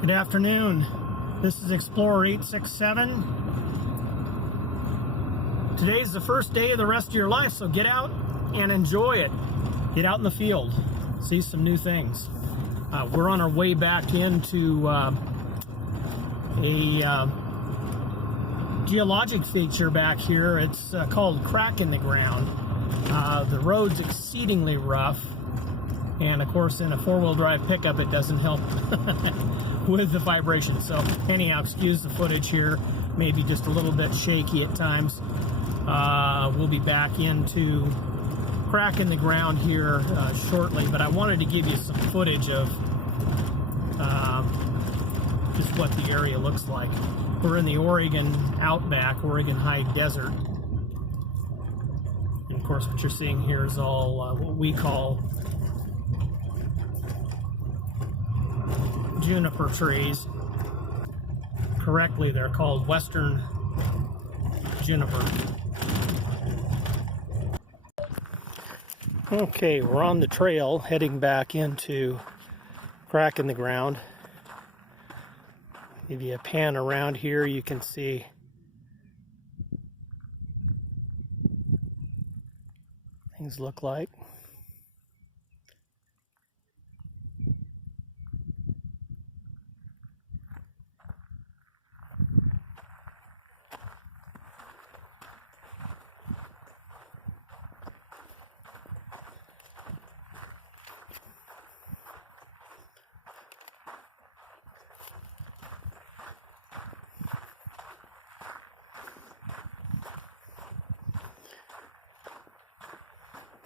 Good afternoon. This is Explorer 867. Today's the first day of the rest of your life, so get out and enjoy it. Get out in the field, see some new things. We're on our way back into a geologic feature back here. It's called Crack in the Ground. The road's exceedingly rough, and of course in a four-wheel drive pickup it doesn't help with the vibration. So anyhow, excuse the footage here, maybe just a little bit shaky at times. We'll be back into Crack in the Ground here shortly, but I wanted to give you some footage of just what the area looks like. We're in the Oregon Outback, Oregon High Desert. And of course what you're seeing here is all what we call juniper trees. Correctly, they're called Western juniper. Okay, we're on the trail heading back into Crack in the Ground. Give you a pan around here, you can see things look like.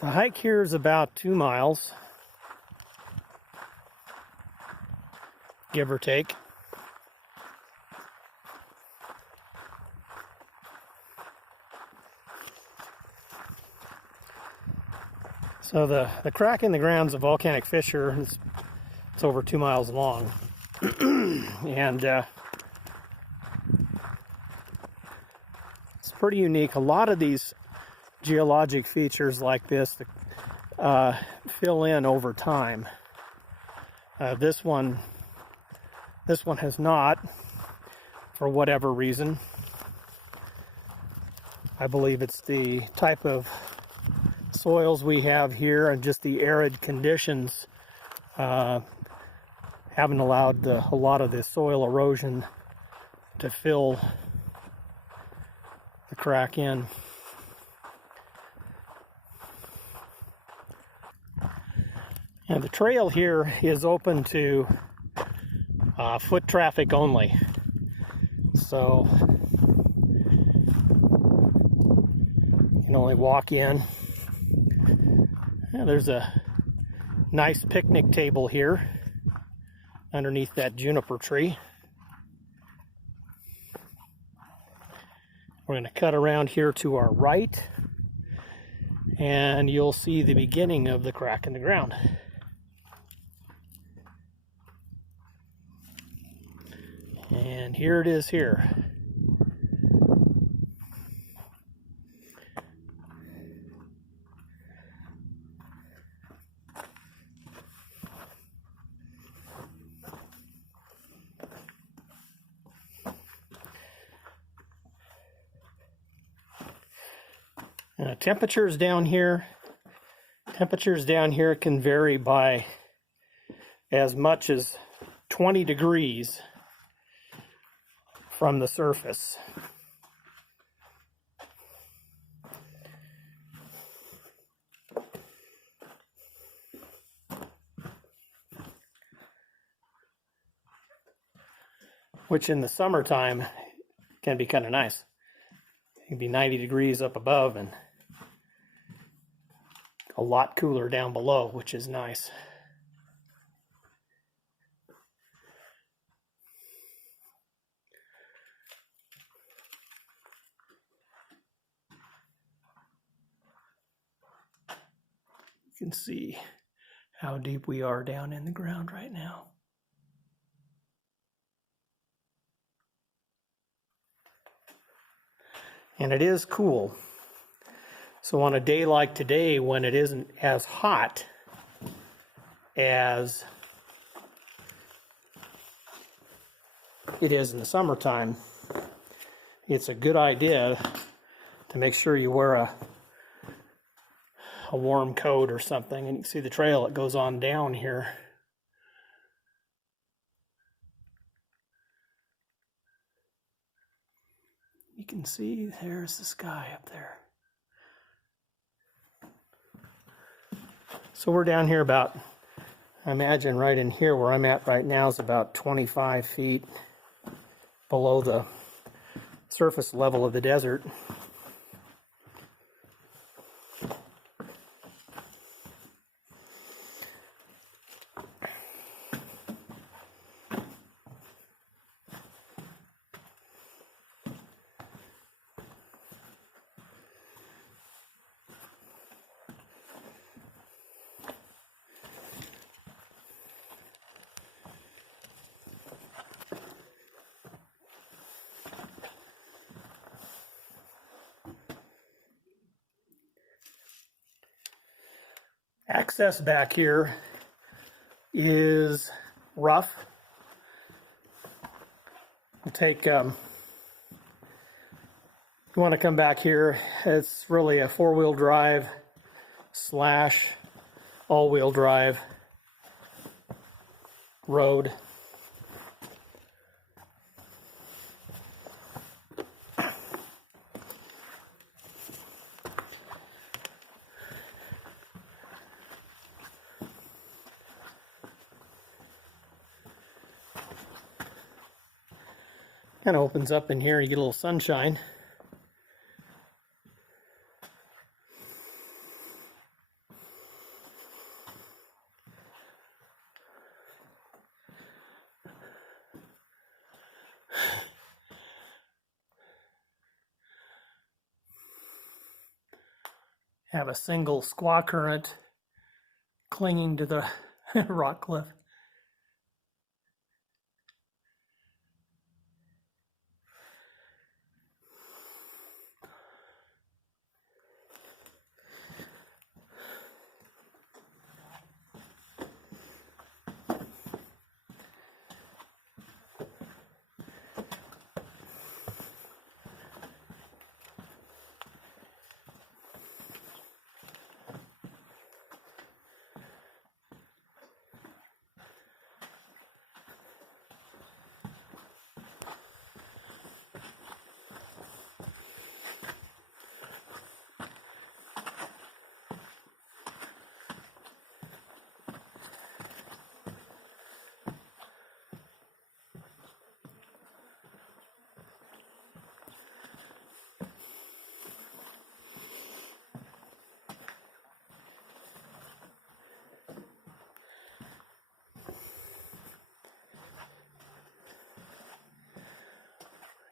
The hike here is about 2 miles, give or take. So the Crack in the Ground is a volcanic fissure. It's over 2 miles long. And it's pretty unique. A lot of these geologic features like this fill in over time. This one has not, for whatever reason. I believe it's the type of soils we have here and just the arid conditions haven't allowed a lot of the soil erosion to fill the crack in. And the trail here is open to foot traffic only. So you can only walk in. Yeah, there's a nice picnic table here underneath that juniper tree. We're going to cut around here to our right, and you'll see the beginning of the Crack in the Ground. And here it is here. Temperatures down here can vary by as much as 20 degrees from the surface. Which in the summertime can be kind of nice. It can be 90 degrees up above and a lot cooler down below, which is nice. You can see how deep we are down in the ground right now. And it is cool. So on a day like today, when it isn't as hot as it is in the summertime, it's a good idea to make sure you wear a warm coat or something. And you can see the trail that goes on down here. You can see there's the sky up there. So we're down here about, I imagine right in here where I'm at right now is about 25 feet below the surface level of the desert. Access back here is rough. We'll take, you want to come back here, it's really a four-wheel drive / all-wheel drive road. Kind of opens up in here, you get a little sunshine. Have a single squaw current clinging to the rock cliff.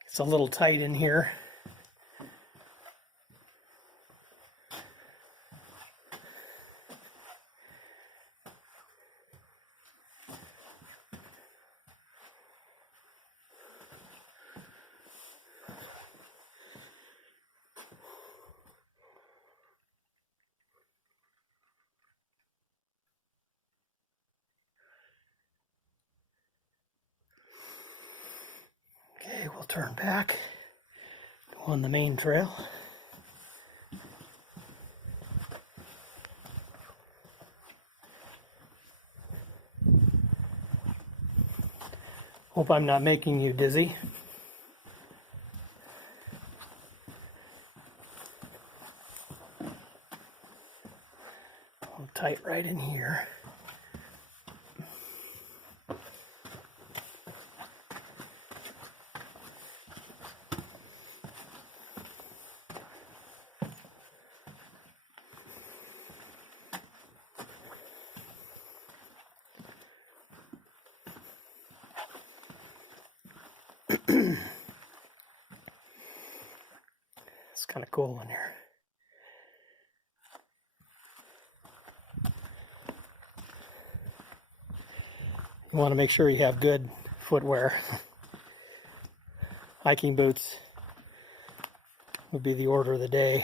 It's a little tight in here. Okay, we'll turn back, go on the main trail. Hope I'm not making you dizzy. I'm tight right in here. It's kind of cool in here. You want to make sure you have good footwear. Hiking boots would be the order of the day.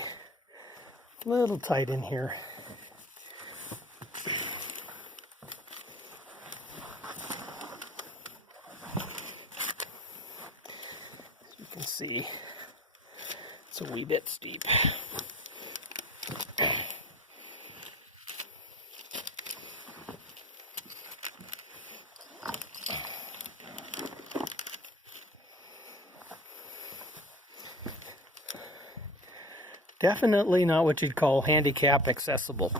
A little tight in here. see. It's a wee bit steep. Definitely not what you'd call handicap accessible.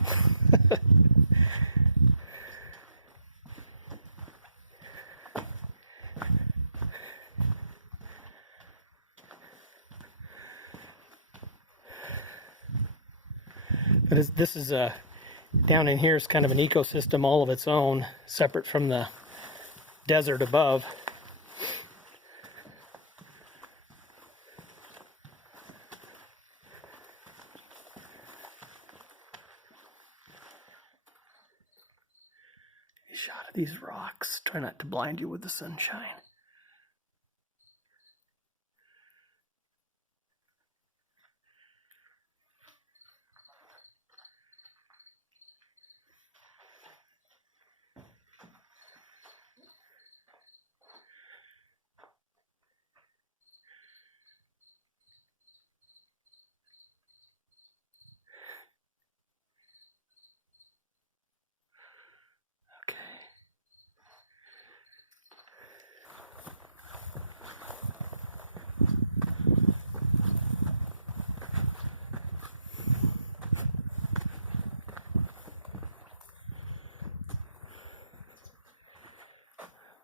But this is down in here is kind of an ecosystem all of its own, separate from the desert above. A shot of these rocks. Try not to blind you with the sunshine.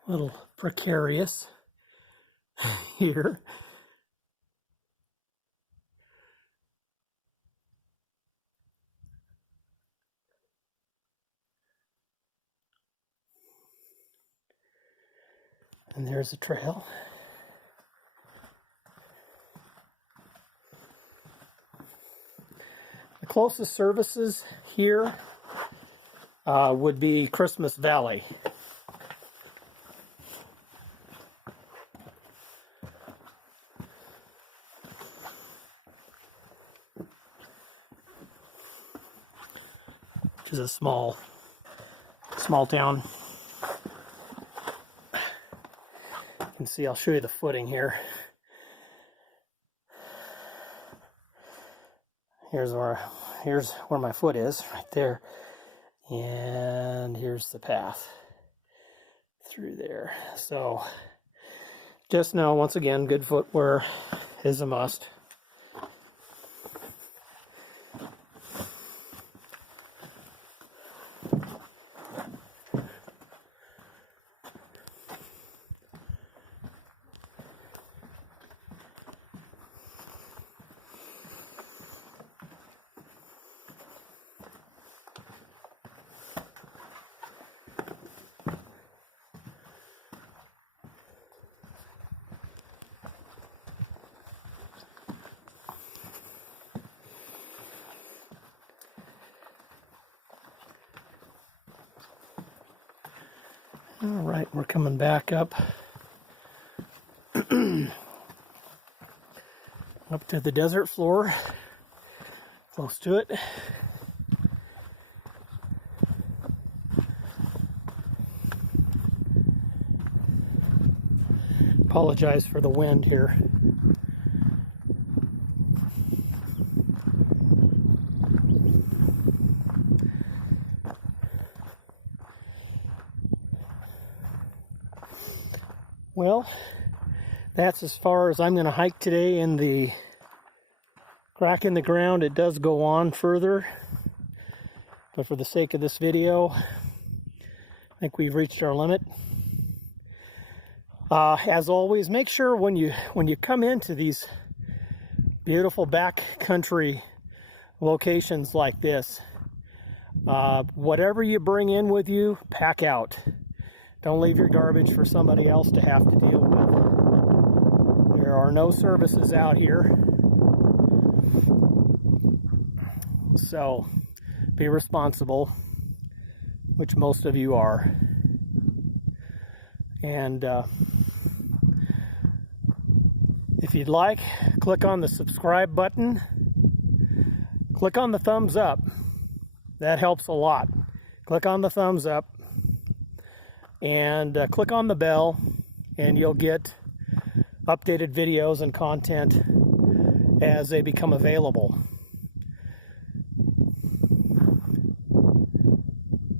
A little precarious here. And there's a trail. The closest services here would be Christmas Valley. Which is a small town. You can see, I'll show you the footing here. Here's where my foot is, right there. And here's the path through there. So just know, once again, good footwear is a must. All right, we're coming back up up to the desert floor, close to it. Apologize for the wind here. Well, that's as far as I'm going to hike today in the crack in the ground. It does go on further, but for the sake of this video, I think we've reached our limit. As always, make sure when you come into these beautiful backcountry locations like this, whatever you bring in with you, pack out. Don't leave your garbage for somebody else to have to deal with. There are no services out here. So be responsible, which most of you are. And if you'd like, click on the subscribe button. Click on the thumbs up. That helps a lot. Click on the thumbs up. And click on the bell, and you'll get updated videos and content as they become available.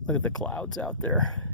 Look at the clouds out there.